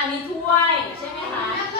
านี้ถ้วยใช่ไหมคะ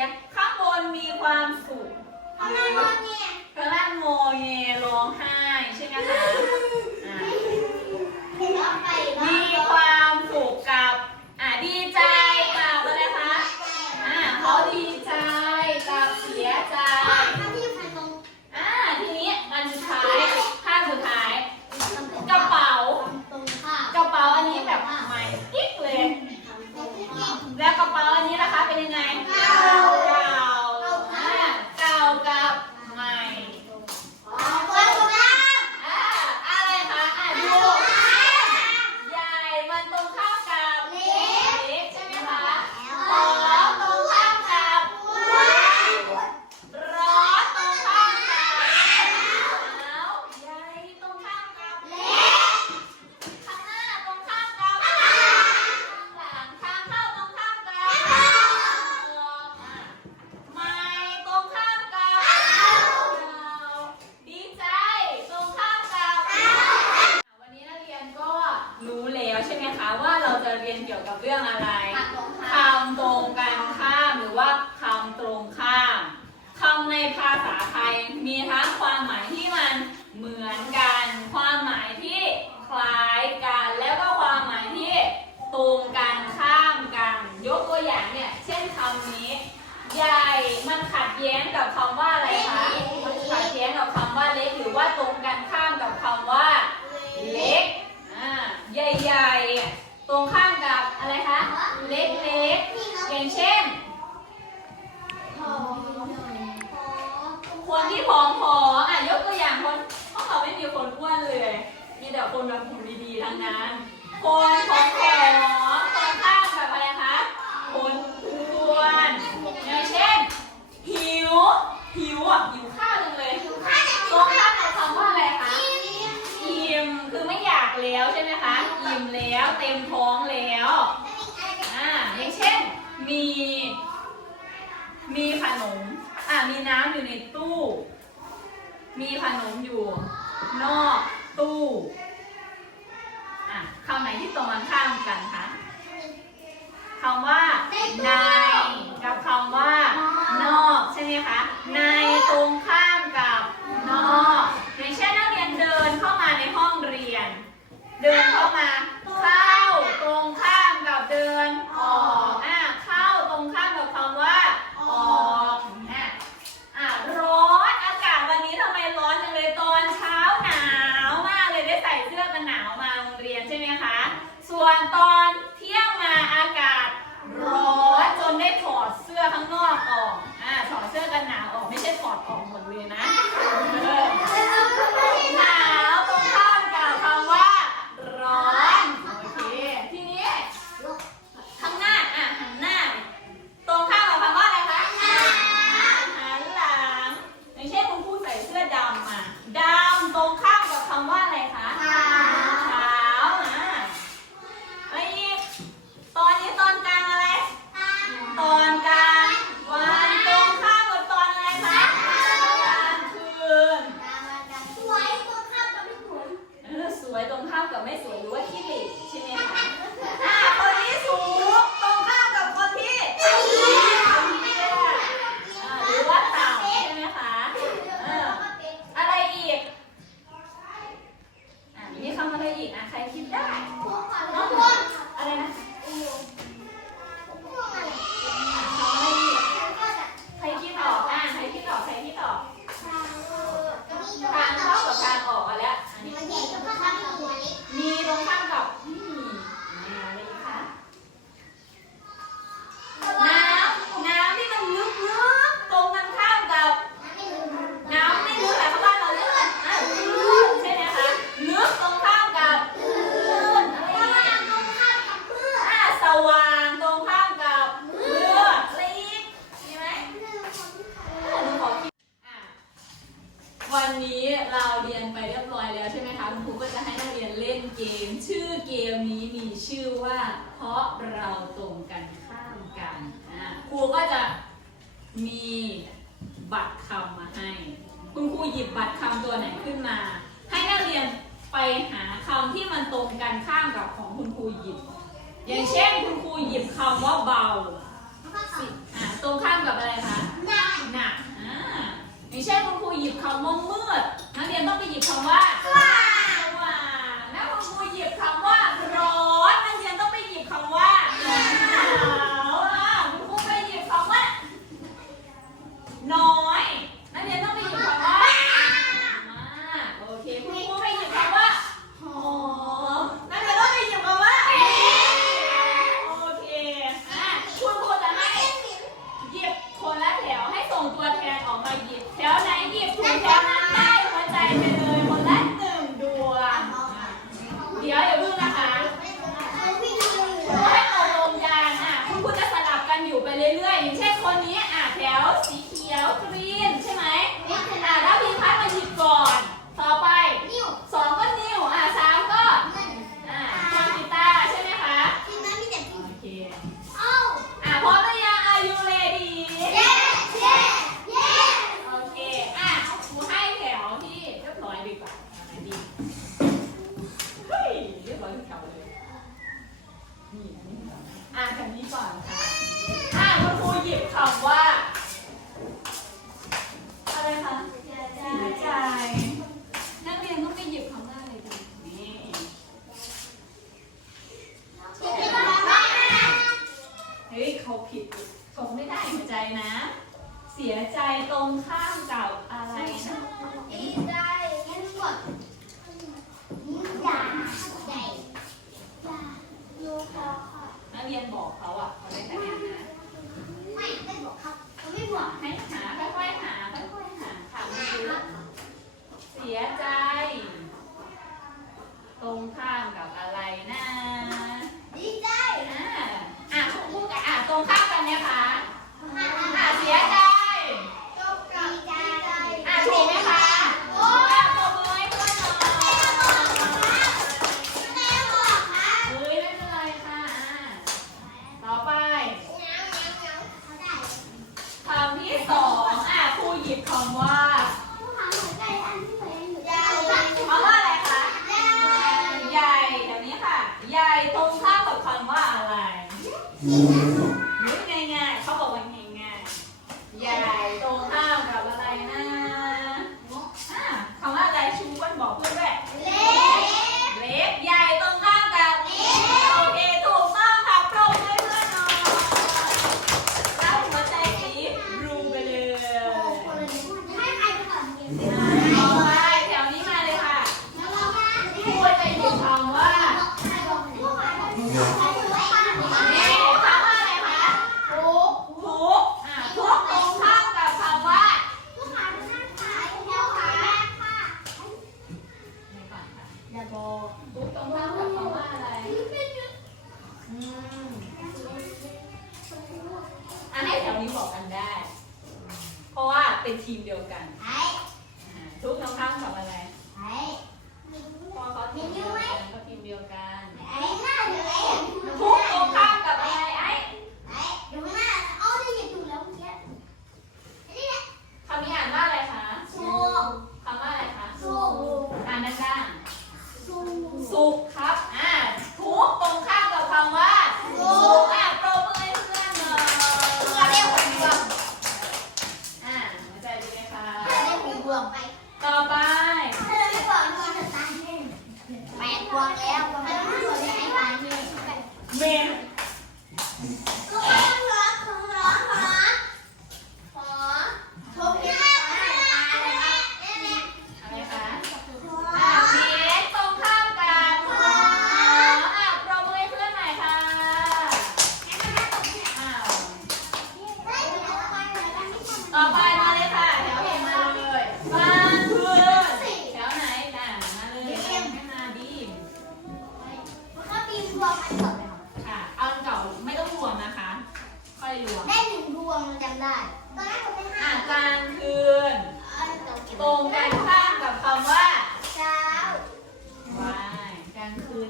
ียงข้างบนมีความสุขข้างล่างงอแงร้องไห้ใช่ไหมคะ ภาษาไทยมีทั้งความหมายที่มันเหมือนกัน ความหมายที่คล้ายกัน แล้วก็ความหมายที่ตรงกันข้ามกัน ยกตัวอย่างเนี่ยเช่นคำนี้ ใหญ่มันขัดแย้งกับคำว่าอะไรคะมันขัดแย้งกับคำว่าเล็กหรือว่าตรงกันข้ามกับคำว่า เล็กอ่าใหญ่ๆตรงข้ามกับอะไรคะเล็กๆอย่างเช่น คนที่ผอมผอมอะยกตัวอย่างคนพวกเขาไม่มีคนอ้วนเลย มีแต่คนแบบหุ่นดีๆทั้งนั้น คนผอมผอ มีขนมอยู่ นอกตู้อะคำไหนที่ตรงกันข้ามกันคะคำว่าในกับคำว่านอกใช่ไหมคะในตู้ มีบัตรคำมาให้ คุณครูหยิบบัตรคำตัวไหนขึ้นมา ให้นักเรียนไปหาคำที่มันตรงกันข้ามกับของคุณครูหยิบ อย่างเช่นคุณครูหยิบคำว่าเบาตรงข้ามกับอะไรคะหนักหนักออย่างเช่นคุณครูหยิบคำว่ามืดนักเรียนต้องไปหยิบคำว่า เสียใจตรงข้ามกับอะไรนะดีใช่ใช่ใจด่าเนักเรียนบอกเขาอะเขาได้แต่งนะไม่ไม่บอกครับเขาไม่บอกให้หาค่อยๆหาค่อยๆหาถามเละเสียใจ ตรงข้ามกับอะไรนะ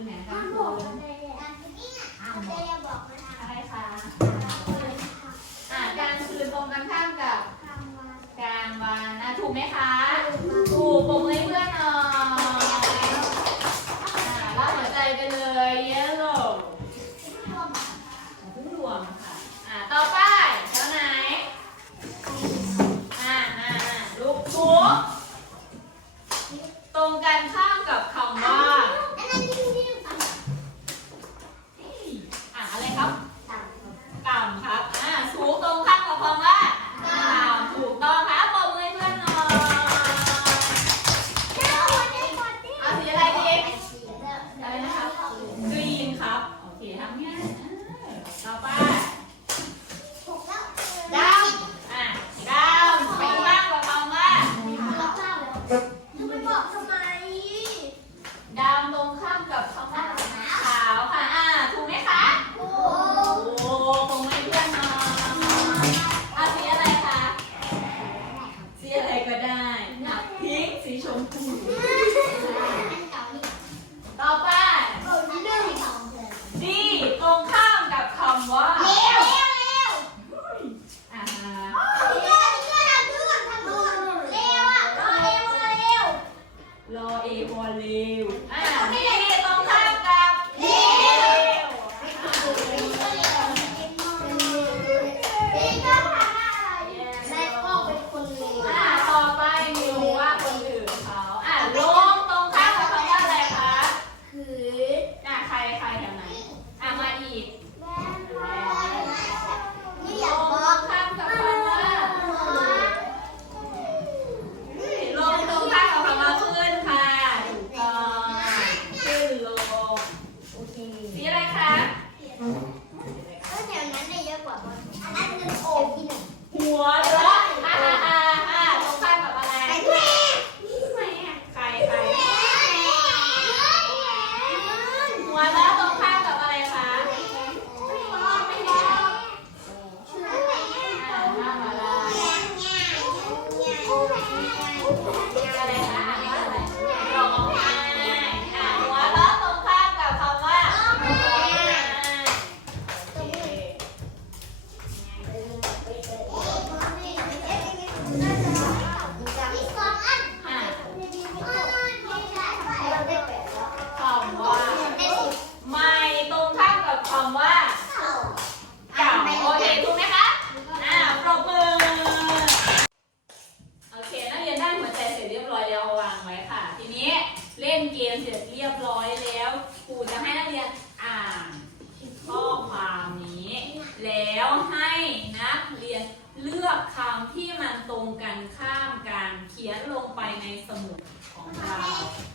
nè สมุดของเรา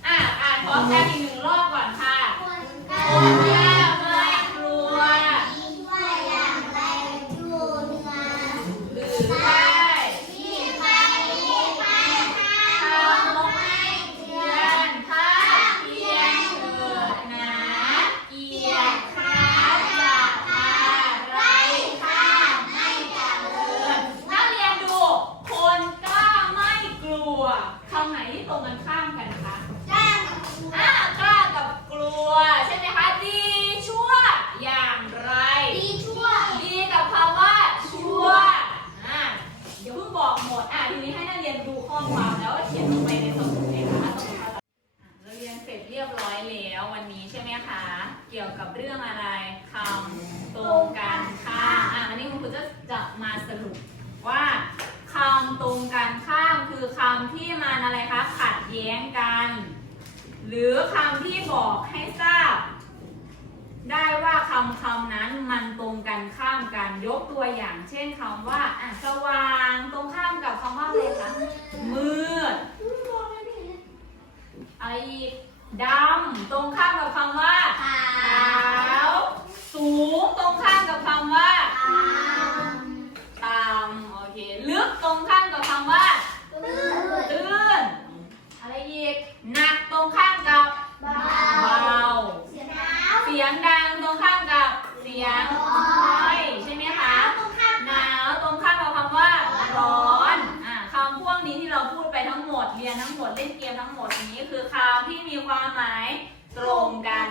อะอ่านพร้อมกัอีกหนึ่งรอบก่อนค่ะ หรือคำที่บอกให้ทราบ ได้ว่าคำคำนั้นมันตรงกันข้ามกันยกตัวอย่าง เช่นคำว่าอะสว่างตรงข้ามกับคำว่าอะไรคะมืดอะไรอีกดำตรงข้ามกับคำว่าขาว สูงตรงข้ามกับคำว่า ความหมายตรงกัน